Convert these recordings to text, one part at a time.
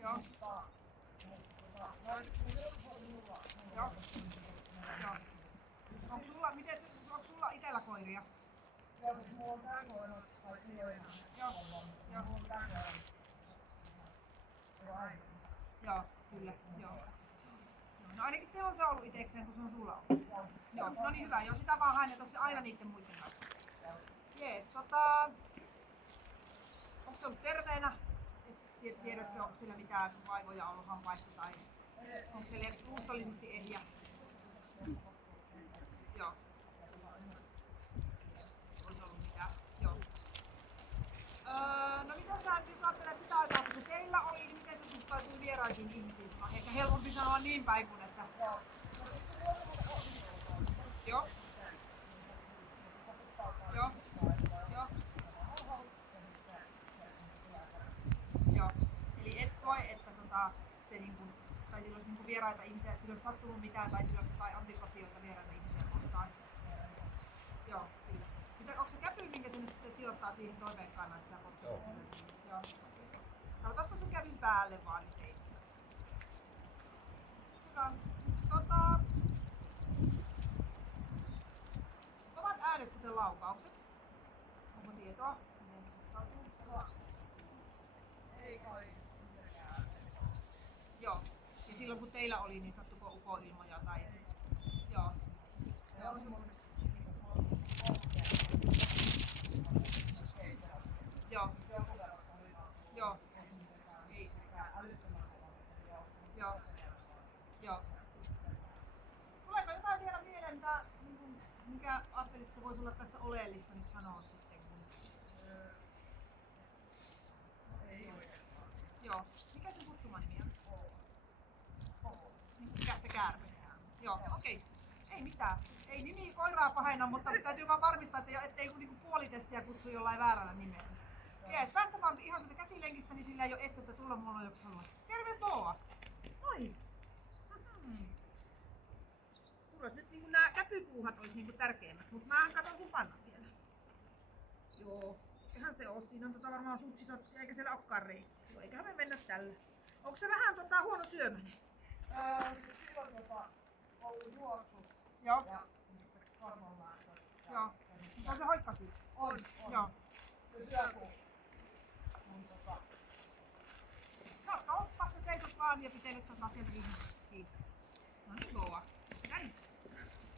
Joo. Joo. Joo. Onko sulla itellä koiria? Joo, kun mulla on tää koira, tai se ole enää. Joo. Joo. Mulla on tää koira. Joo, kyllä. Joo. No ainakin silloin se on ollut itekseen, kun se on sulla ollut. Joo, no niin hyvä. Joo, sitä vaan hain, että onko se aina niitten muiden kanssa. Jees, onko se ollut terveenä? Tiedätkö, onko sillä mitään vaivoja ollut hampaissa tai onko se luustollisesti ehjä? Joo. Olisi ollut mitään. Joo. No mitä sä, jos ajattelet sitä aikaa, kun se teillä oli, niin miten se suhtautuu vieraisiin ihmisiin? No, ehkä helpompi sanoa niin päin kuin, että... Joo. Joo. Joo. Joo. Eli et koe, että se niinku, tai sillä olisi niinku vieraita ihmisiä, että sillä olisi sattunut mitään tai sillä olisi jotain antipatioita vieraita ihmisiä kohtaan. Joo, kyllä. Sitten onko se käpy, minkä se nyt sitten sijoittaa siihen toiveenkaan, että sä potkisit sille? Joo. Katsotaanko sen kävyn päälle vaan, niin se ei sitä. Hyvä. Kovat äänet kuten laukaukset. Onko tietoa? Ei kai. Joo. Ja silloin kun teillä oli, niin sattuiko ukoilmoja tai... Joo. Joo. Joo. Joo. Ei. Joo. Joo. Tuleeko jotain vielä mieleen, mikä ajattelisitko voisi olla tässä oleellista nyt sanoa sitten? Ei oikeastaan. Joo. Mikä sen kutsumanimi on? Mikä se käärme? Joo, okei. Ei mitään. Ei nimi koiraa pahenna, mutta täytyy vaan varmistaa, että ettei niinku puolitestiä kutsu jollain väärällä nimellä. Jees, päästä vaan ihan sieltä käsilenkistä, niin sillä ei ole estettä tulla mulla joksi haluaa. Terve Boa! Moi! Sulla olisi nyt niinku nää käpypuuhat olisi niinku tärkeimmät, mutta mä katon sun pannan vielä. Joo, eihän se oo. Siinä on varmaan suht isot, eikä siellä olekaan reikkiä. Eiköhän me mennä tällä. Onko se vähän huono syömäinen? Silloin ollut juossut. Joo. Ja kasvallaan. Joo. On se hoikkakin? On. Joo. Se syö kun No, oppas ja seisot vaan ja pitelet sieltä kiinni. No niin, Boa. Näin.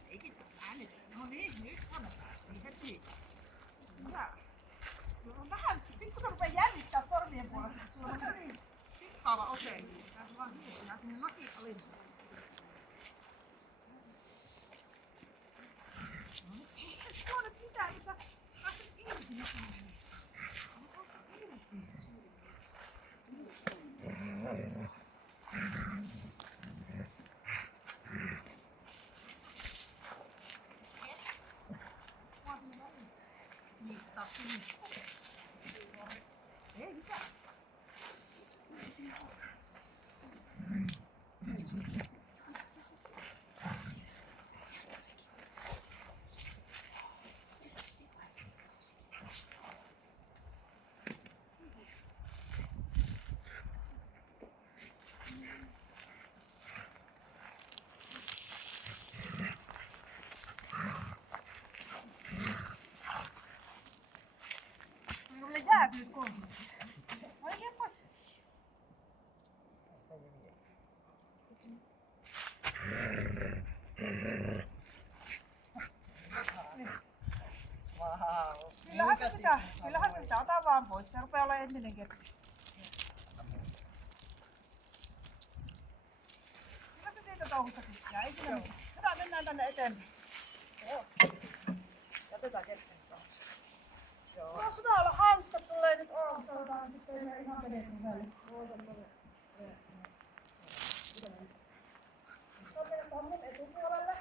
Eikin äänet. No niin, nyt on päästiin heti. Hyvä. Sulla on vähän, pikkusen rupee jännittää sormien puolesta. Sulla on niin kikkaava ote. Tässä vaan hiihtää sinne nakin alinsa. No niin, ei tuo nyt mitään, niin sä pääset irti jotain välissä. No päästä irti. Miittaa sinne. Ei mitään. Mulle jäätyy kolme. Oikein pois. Wow. Kyllähän se sitä, ota vaan pois. Se rupeaa olemaan entinen keppi. Kyllä se siitä touhusta tykkää, ei siinä mitään. Hyvä, mennään tänne eteenpäin. Joo. Jätetään kesken taas. Joo. Jos sulla olla hanskat, tulee nyt oottautaan, sitten ei mene ihan vedet väliin. Sopii pommun etupuolelle.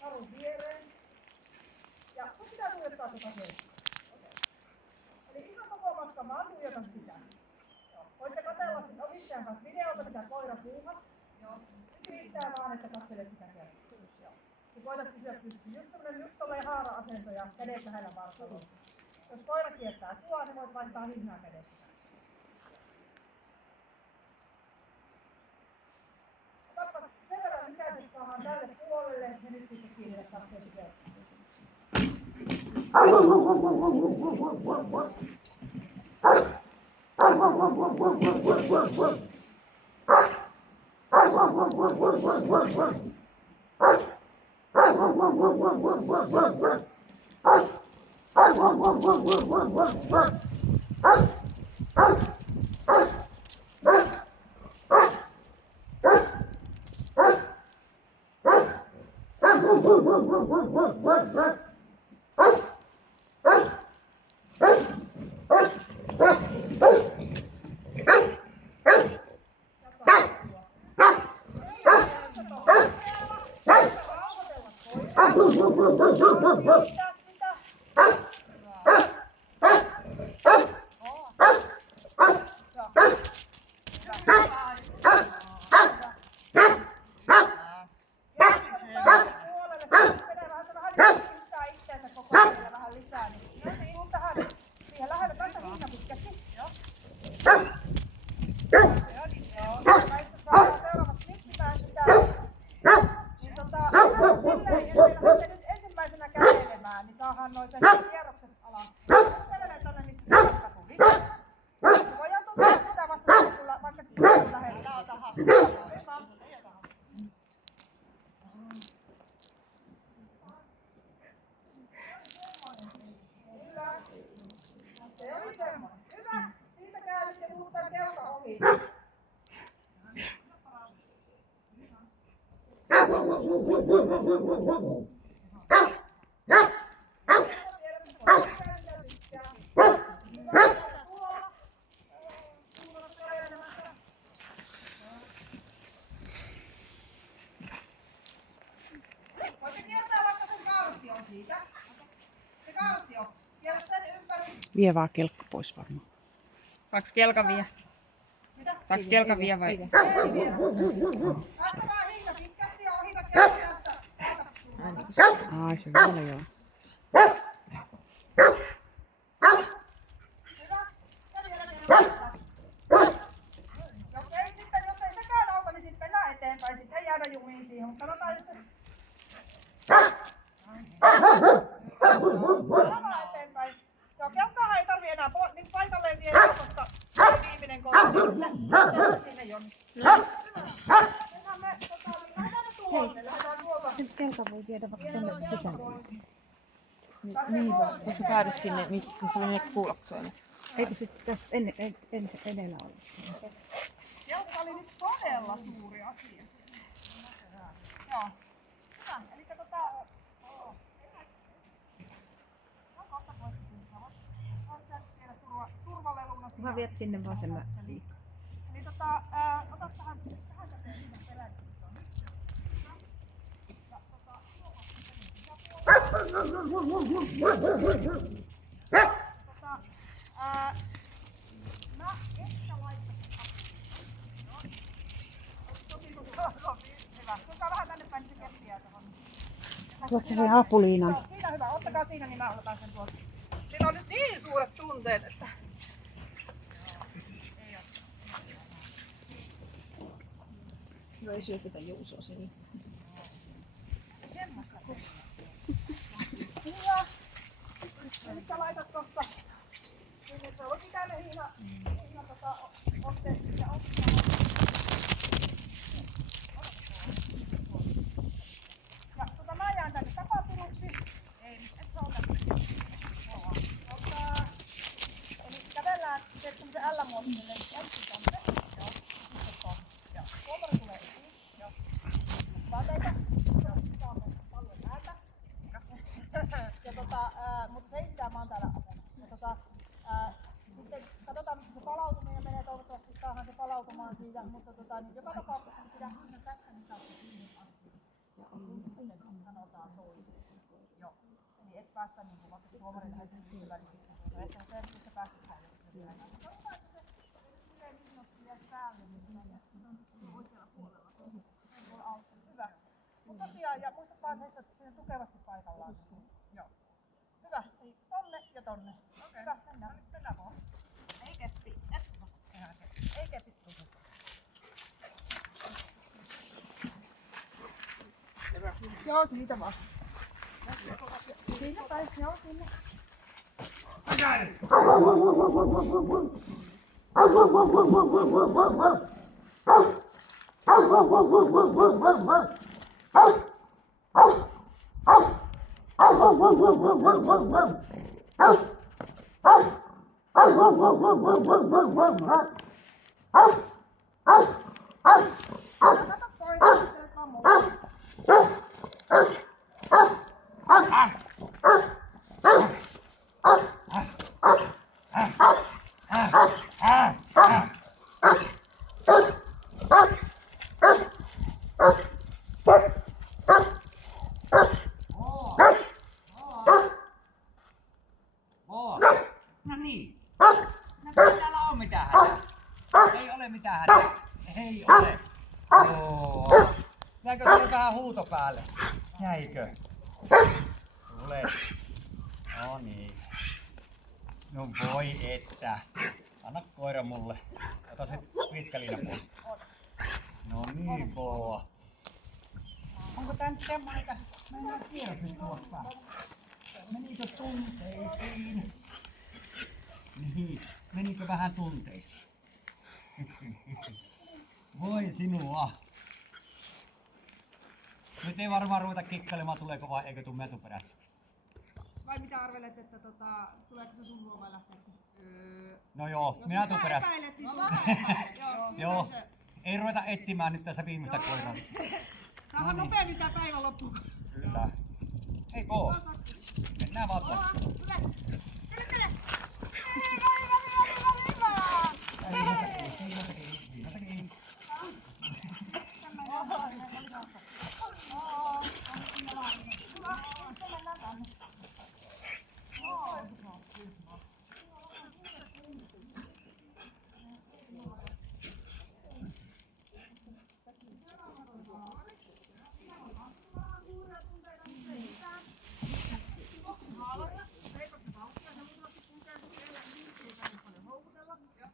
Karun viereen. Ja sun pitää tuijottaa tuota seistä. Eli ihan koko matka vaan tuijotan sitä. Voitte katsella sit omistajan kanssa videota, mitä koira puuhas. Nyt riittää vaan, että katselet sitä kertaa. Ja koitat pysyä pystyyn. Just tolleen haara-asento ja kädet lähellä vartaloa. Jos koira kiertää sua, niin voit vaihtaa hihnaa kädessä. se nyt sitten kiinni, että tarvitsee sitten. Hyvä. Siitä käy ja puhutaan kelta ohi. Vie vaan kelkka pois varmaan. Saaks kelkan vie? Saaks kelkan vie vai? Antakaa hinta pitkästi ja ohita kello tästä. Ai se vielä joo. Jos ei sekään auta, niin sitten mennään eteenpäin. Sitten ei jäädä jumiin siihen, mutta katsotaan jos se... Mennään eteenpäin. Joo, kelkkaahan ei tarvii enää niin paikalleen viedä, koska se on viimeinen kohta. Sinne Joni. Mennään me, lähdetään tuonne, lähdetään tuolta. Sen kelkan voi viedä vaikka tänne sisälle. Niin vaan, jos sä päädyt sinne, missä se oli ne kuulot soinut. Eikö sitten tästä edellä ollut? Kelkka oli nyt todella suuri asia. Joo. Hyvä. Elikkä turvaleluna. Mä viet sinne vasemmalle. Eli ota tähän käteen ihan perään. Mä ehkä laittaisin hyvä. Tulkaa vähän tänne päin, niin se keppiä tuohon. Tuot se apuliinan. Siinä hyvä. Ottakaa siinä, niin mä otan sen tuolta. Siinä on nyt niin suuret tunteet, että... No ei syötetä Juusoa sinne. Semmoista. Hyvä. Elikkä laitat tosta. Niin se on ikäinen Iina otteet ja ottaa. Ja mä jään tänne takapuruksi. Ei, et sä ota. Eli kävellään semmosen L-muotoiselle ensin tonne. Joo. Sitten tonne. Joo. Tuomari tulee esiin. Joo. Vaateita. Joo. Sitä on paljon näitä. Ja mutta seisitään mä oon täällä apena. Ja sitten katsotaan mistä se palautuminen menee. Toivottavasti saadaan se palautumaan siitä. Mutta niin joka tapauksessa niin pidä siinä tässä niin saada kiinni asti. Ja sitten sanotaan toisin. Joo. Eli et päästä niin kuin vaikka tuomari lähtee kyllä, niin sitten ehkä se missä päästä häiriöön. Toivotaan, että se tulee niin sanottu vielä päälle, niin se on oikealla puolella. Hyvä. Mutta tosiaan, ja muistakaa, että heistä siinä tukevasti paikallaan. Joo. Hyvä. Eli tonne ja tonne. Okei. Hyvä, mennään. Nyt mennään vaan. Ei keppi. Ei keppi. Hyvä. Joo, siitä vaan. Siinä päin, joo, sinne. Kato pois, että vaan muuta. No niin. No täällä on mitään hätää. Ei ole mitään hätää. Ei ole. Oo. Jäikö se vähän huuto päälle? Jäikö? Tule. No niin. No voi että. Anna koira mulle. Ota se Ritkaliina pois. No niin kova. Onko tää nyt semmonen, että mä en ole tiedä tuossa? Menikö tunteisiin? Niin, menikö vähän tunteisiin? Voi sinua. Nyt ei varmaan ruveta kikkailemaan, tuleeko vai eikö tuu metuperässä. Vai mitä arvelet, että tuleeko se sun luo vai lähteekö se? No joo, minä tuun perässä. Epäilet, niin tuun Joo, ei ruveta etsimään nyt tässä viimeistä koiraa. Saadaan nopeammin tää päivän loppuun. Kyllä. Ei oo. Mennään vaan tuolla.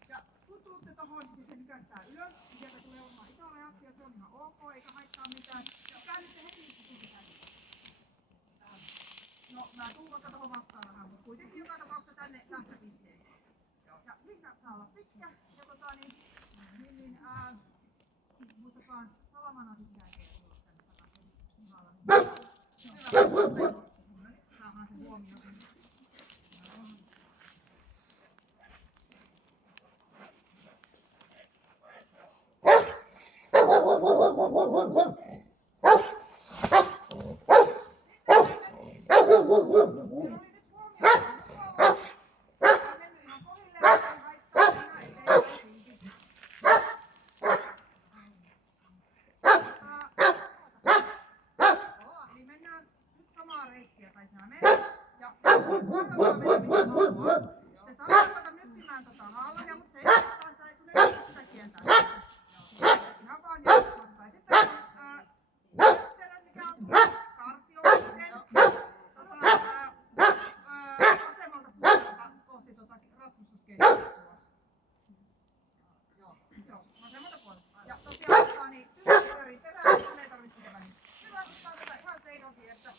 Ja kun tuutte tohon, niin se nykästää ylös, niin sieltä tulee varmaan iso reaktio, ja se on ihan ok, eikä haittaa mitään. Ja käännytte heti, kun tuutetaan. No, mä tuun vaikka tohon vastaan vähän, mutta kuitenkin joka tapauksessa tänne lähtöpisteeseen. Ja linja saa olla pitkä, ja muistakaa salamana sitten jälkeen tulla tänne takaisin simalla. Hyvä, saadaan se huomioon. Eli mennään nyt samaa reittiä tai sinä menet. Ja se saa ruveta nyppimään haaloja, mutta se ei ottaa sitä, sun ei pysty sitä kieltää. Ihan vaan nyppimään. Sitten yhtenä, mikä on kartioimisen asemalta puolelta kohti ratsastuskenttää. Joo, vasemmalta puolesta. Ja tosiaan niin pyörii perään, sun ei tarvitse sitä väliin. Hyvä, ottaa tätä ihan seidokin, että